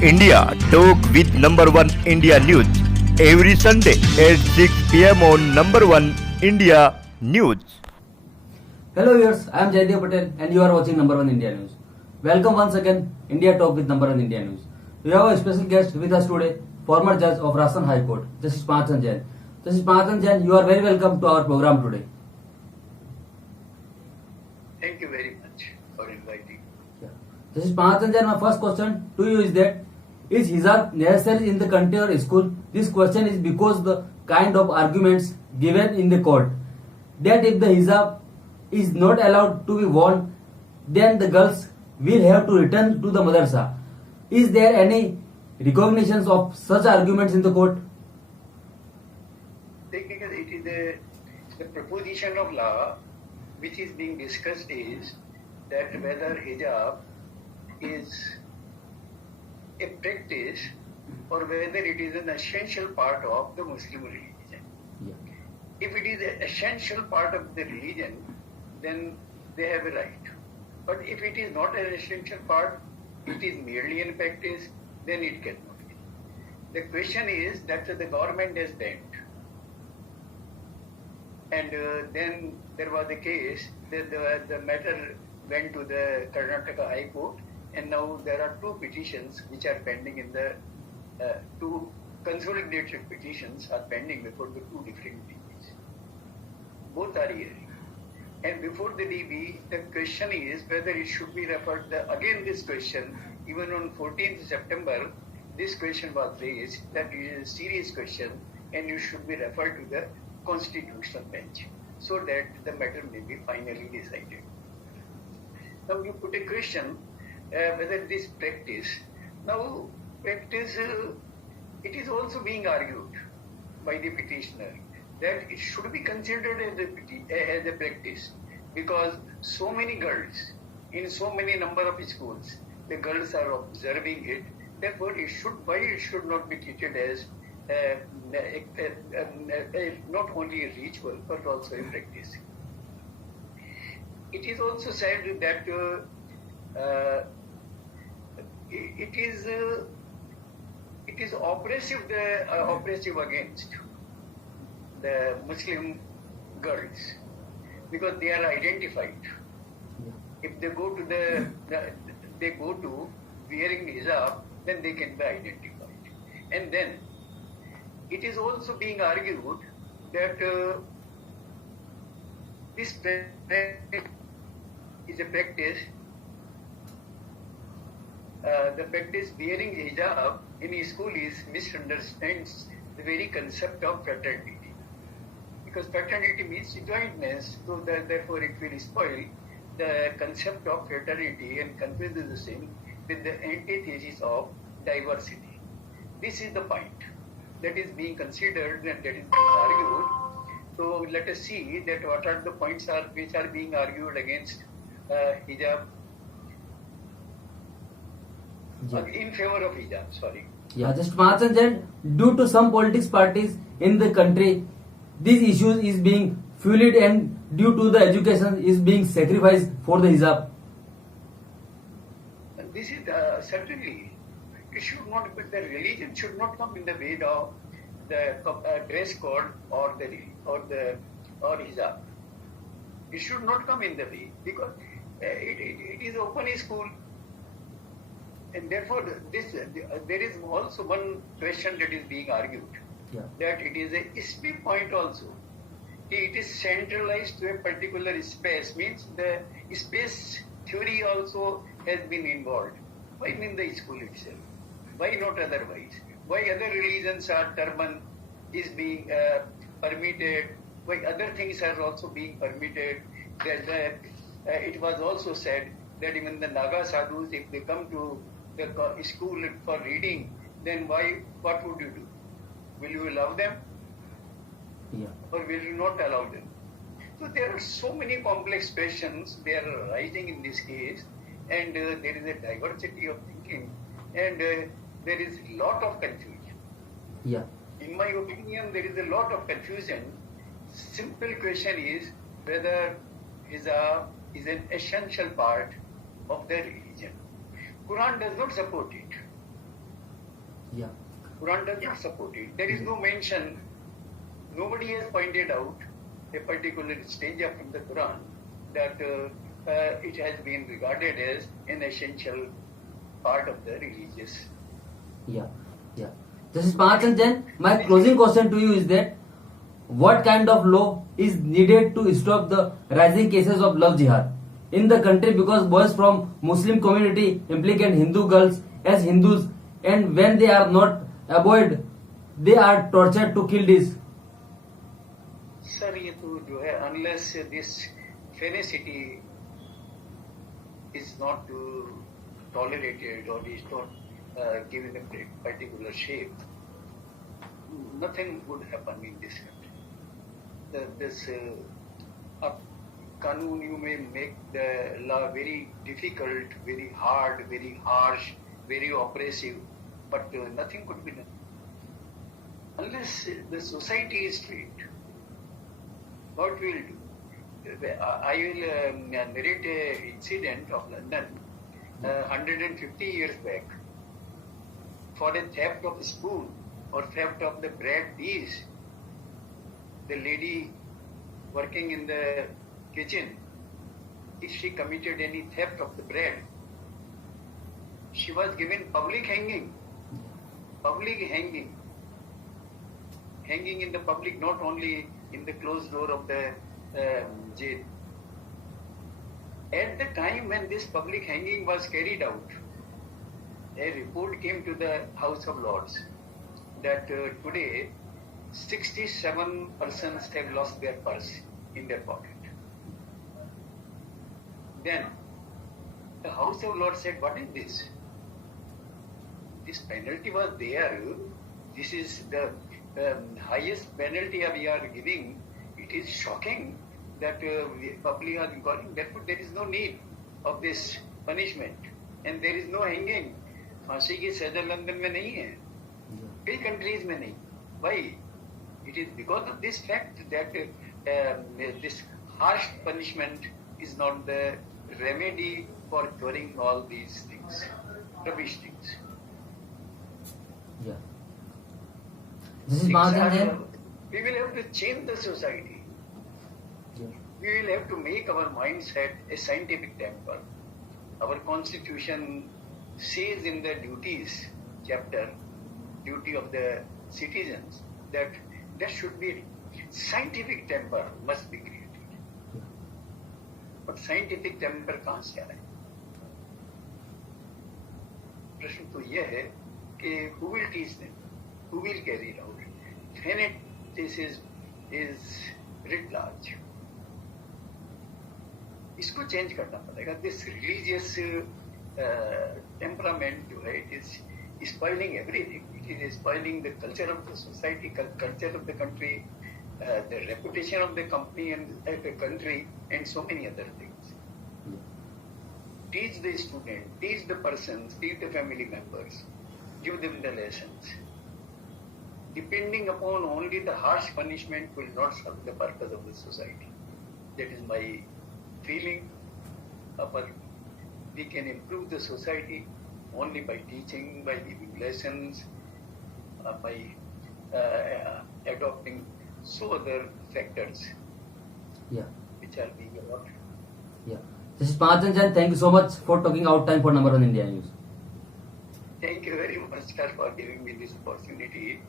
India Talk with number one India News every Sunday at 6 p.m. on number one India News. Hello viewers, I am Jaidev Patel and you are watching number one India News. Welcome once again India Talk with number one India News. We have a special guest with us today, former judge of Rajasthan High Court, Justice Pana Chand Jain. Justice Pana Chand Jain, you are very welcome to our program today. Thank you very much for inviting. Justice Pana Chand Jain, my first question to you is that is hijab necessary in the country or school? This question is because the kind of arguments given in the court that if the hijab is not allowed to be worn, then the girls will have to return to the madrasa. Is there any recognition of such arguments in the court? Technically, it is the proposition of law which is being discussed is that whether hijab is a practice or whether it is an essential part of the Muslim religion. Yeah. If it is an essential part of the religion, then they have a right. But if it is not an essential part, it is merely in practice, then it cannot be. The question is that the government has banned. And then there was a case that the matter went to the Karnataka High Court, and now there are two petitions which are pending in the two consolidated petitions are pending before the two different DBs. Both are hearing. And before the DB, the question is whether it should be referred, again this question, even on 14th September, this question was raised, that is a serious question, and it should be referred to the constitutional bench so that the matter may be finally decided. Now you put a question whether this practice, now practice, it is also being argued by the petitioner that it should be considered as a practice because so many girls in so many number of schools, the girls are observing it, therefore it should not be treated as not only a ritual but also a practice. It is also said that it is oppressive against the Muslim girls because they are identified. If they go to they go to wearing hijab, then they can be identified. And then it is also being argued that this is a practice. The practice wearing hijab in school is misunderstands the very concept of fraternity. Because fraternity means jointness, so therefore it will spoil the concept of fraternity and confuses the same with the antithesis of diversity. This is the point that is being considered and that is being argued. So let us see that what are the points which are being argued against hijab. Yeah. In favor of hijab, sorry. Yeah, just Pana Chand Jain, due to some politics parties in the country, these issues is being fueled and due to the education is being sacrificed for the hijab. And this is certainly, it should not, the religion should not come in the way of the dress code or hijab. It should not come in the way because it is open school. And therefore, there is also one question that is being argued, that it is a speed point also. It is centralized to a particular space, means the space theory also has been involved. Why in the school itself? Why not otherwise? Why other religions are turban is being permitted? Why other things are also being permitted? It was also said that even the Naga sadhus, if they come to the school for reading, then what would you do? Will you allow them? Yeah. Or will you not allow them? So there are so many complex questions they are arising in this case, and there is a diversity of thinking, and there is a lot of confusion. Yeah. In my opinion, there is a lot of confusion. Simple question is whether hijab is an essential part of the religion. Quran does not support it. Yeah. Quran does not support it. There is no mention, nobody has pointed out a particular stanza from the Quran that it has been regarded as an essential part of the religious. Yeah. Yeah. Justice Pana Chand Jain, my closing question to you is that what kind of law is needed to stop the rising cases of love jihad in the country, because boys from Muslim community implicate Hindu girls as Hindus, and when they are not avoid, they are tortured to kill this. Sir, ये तो जो है, unless this phanicity is not tolerated or is not given a particular shape, nothing would happen in this country. This कानून you may make the law very difficult, very hard, very harsh, very oppressive, but nothing could be done. Unless the society is straight, what will do? I will narrate an incident of London 150 years back. For a theft of a spoon or theft of the bread dish, the lady working in the kitchen, if she committed any theft of the bread, she was given public hanging. Public hanging. Hanging in the public, not only in the closed door of the jail. At the time when this public hanging was carried out, a report came to the House of Lords that today 67 persons have lost their purse in their pocket. Then the House of Lords said, what is this? This penalty was there. This is the highest penalty we are giving. It is shocking that public are calling. Therefore, there is no need of this punishment. And there is no hanging. फांसी की सजा London में नहीं है, कई countries में नहीं. Why? It is because of this fact that this harsh punishment is not the remedy for curing all these things, rubbish things. Yeah. This is Mahajan. We will have to change the society. Yeah. We will have to make our mindset a scientific temper. Our constitution says in the duties chapter, duty of the citizens, that there should be scientific temper must be created. But scientific temper कहाँ से आए? प्रश्न तो यह है कि who will teach them? Who will carry it out? Fanaticism is writ large. इसको change करना पड़ेगा. This religious temperament जो है, it is spoiling everything. It is spoiling the culture of the society, culture of the country, the reputation of the company and the country, and so many other things. Teach the student, teach the persons, teach the family members, give them the lessons. Depending upon only the harsh punishment will not serve the purpose of the society. That is my feeling. But we can improve the society only by teaching, by giving lessons, by adopting so other factors which are being adopted. Yeah. Justice Pana Chand Jain, thank you so much for talking out time for Number 1 India News. Thank you very much, sir, for giving me this opportunity.